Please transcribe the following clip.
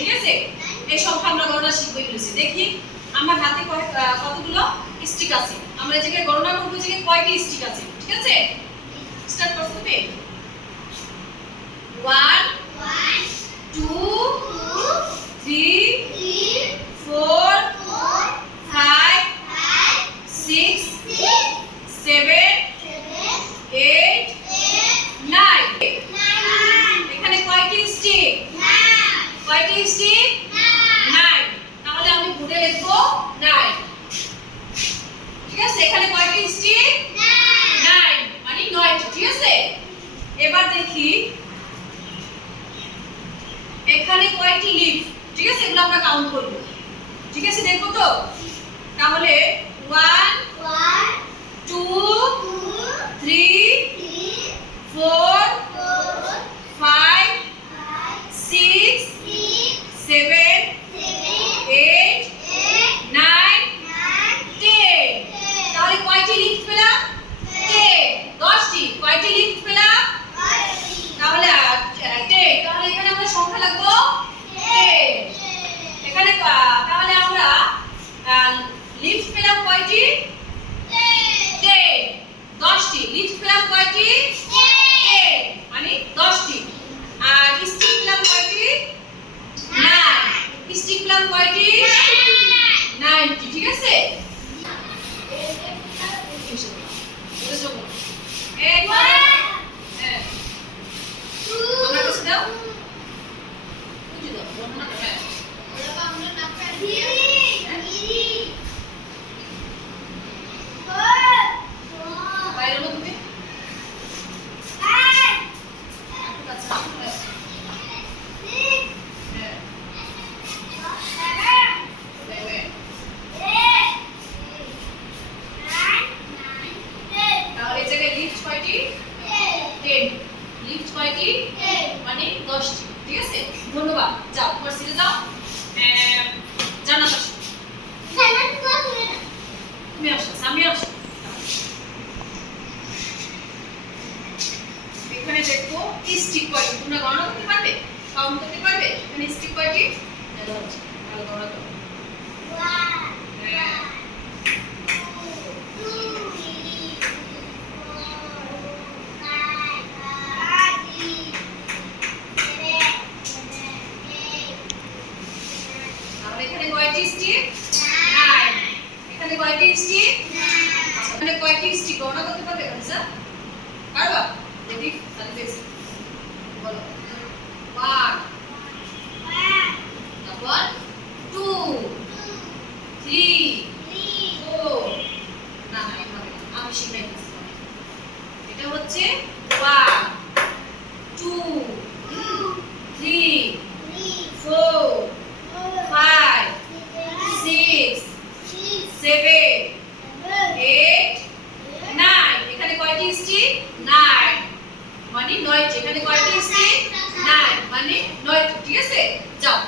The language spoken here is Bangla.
ঠিক আছে? এই সংখ্যা আমরা গণনা শিখব বলেছি। দেখি আমার হাতে কতগুলো স্টিক আছে। আমরা এই জায়গায় গণনা করব যে কয়টি স্টিক আছে। ঠিক আছে? স্টার্ট করতে হবে। 1 2 3 4 5 6 7 8 9 এখানে কয়টি স্টিক? কয়টি স্টিক? 9। তাহলে আমি বোর্ডে লিখব 9। ঠিক আছে? এখানে কয়টি স্টিক? 9 মানে 9টি। ঠিক আছে? এবার দেখি এখানে কয়টি লিফ। ঠিক আছে? এগুলো আমরা কাউন্ট করব। ঠিক আছে? দেখো তো। তাহলে 1 2 3 4 5 6 7 8 9 10। তাহলে কয়টি লিফট পেলাম? 10। 10টি। কয়টি লিফট পেলাম? তাহলে 10। তাহলে এখানে আমরা সংখ্যা লিখবো 10। এখানে তাহলে আমরা লিফট পেলাম কয়টি? 10। 10টি। লিফট পেলাম কয়টি? 10 মানে 10টি। আর স্টিক পেলাম কয়টি? 9। স্টিক পেলাম কয়টি? 9টি। ঠিক আছে? আমরা কিছু দাও। বুঝি দাও। হ্যাঁ। বাইরে লোক তুমি? তাহলে এই জায়গায় লিফট কয়টি? 10। লিফট কয়টি? মানে 10টি। ঠিক আছে? ধন্যবাদ। যাও তোমার সিটে যাও। জান্নাত আসো। তুমি আসো, সামি আসো। এখানে দেখো স্টিক কয়টি। তোমরা গণনা করতে পারবে? কাউন্ট করতে পারবে? এখানে স্টিক কয়টি? ভালো গণনা করো। এখানে কয়টি স্টিক? 9। এখানে কয়টি স্টিক? আচ্ছা, এখানে কয়টি স্টিক গণনা করতে পারবে খালিসা? পারবা? দেখি তাহলে দেখি। বলো। 1 তারপর 2 3 4 না এভাবে আমি শিখাই দিচ্ছি। এটা হচ্ছে 1 2 3 4 5 6 7 8 9 এখানে কয়টি স্টিক? 9 মানে 9টি। এখানে কয়টি স্টিক? 9 মানে 9টি। ঠিক আছে? যাও।